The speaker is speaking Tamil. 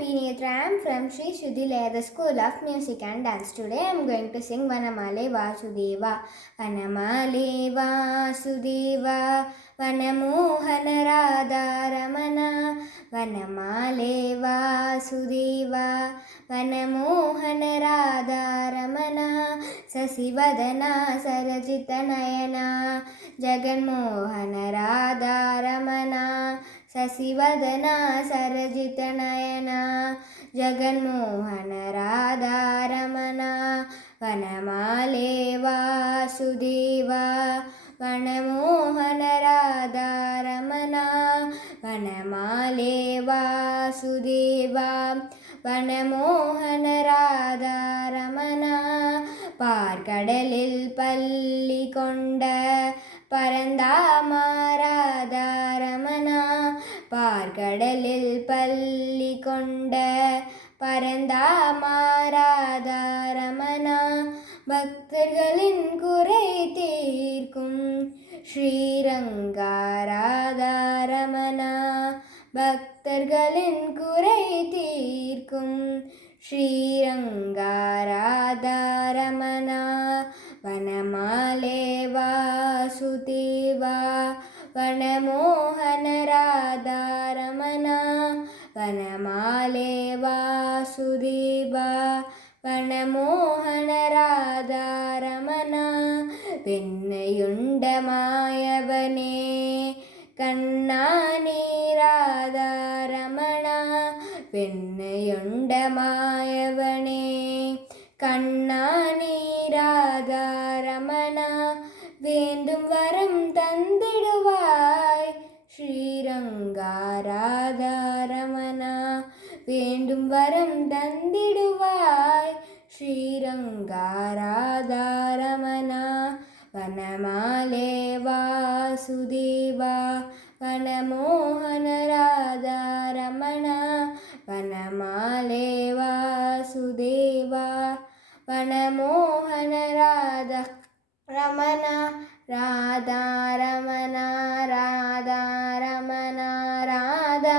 P. Netra. I am from Sri Shuddhilaya School of Music and Dance. Today I am going to sing Vanamale Vasudeva. Vanamale Vasudeva, Vanamohana Radha Ramana. Vanamale Vasudeva, Vanamohana Radha Ramana. Sasivadana Sarajita Nayana, Jaganmohana Radha Ramana. Sasivadana Sarajita Nayana, Jaganmohana Radha Ramana. Vanamale Vasudeva, Vanamohana Radha Ramana. Vanamale Vasudeva, Vanamohana Radha Ramana. பார்க்கடலில் பள்ளி கொண்ட பரந்தாமராதா ரமணா. பார்க்கடலில் பள்ளி கொண்ட பரந்தாமராதா ரமணா. பக்தர்களின் குறை தீர்க்கும் ஸ்ரீரங்காராதா ரமணா. பக்தர்களின் குறை தீர்க்கும் ஸ்ரீரங்காராதா ரமணா. வனமாலே வாசுதேவா, வனமோகன ராதா ரமணா. வனமாலே வாசுதேவா, வனமோகன ராதா ரமணா. வெண்ணையுண்ட மாயவனே கண்ணானே ராதா ரமணா. வெண்ணையுண்ட மாயவனே கண்ணானே ராதா ரமணா. வேண்டும் வரம் தந்திடுவாய் ஸ்ரீரங்காராதா ரமணா. வேண்டும் வரம் தந்திடுவாய் ஸ்ரீரங்காராதா ரமணா. வனமாலே வாசுதேவா, வனமோகன ராதா ரமணா. வனமாலே வாசுதேவா, வனமோகன ராதா ரமணா. ராதா ரமணா, ராதா ரமணா, ராதா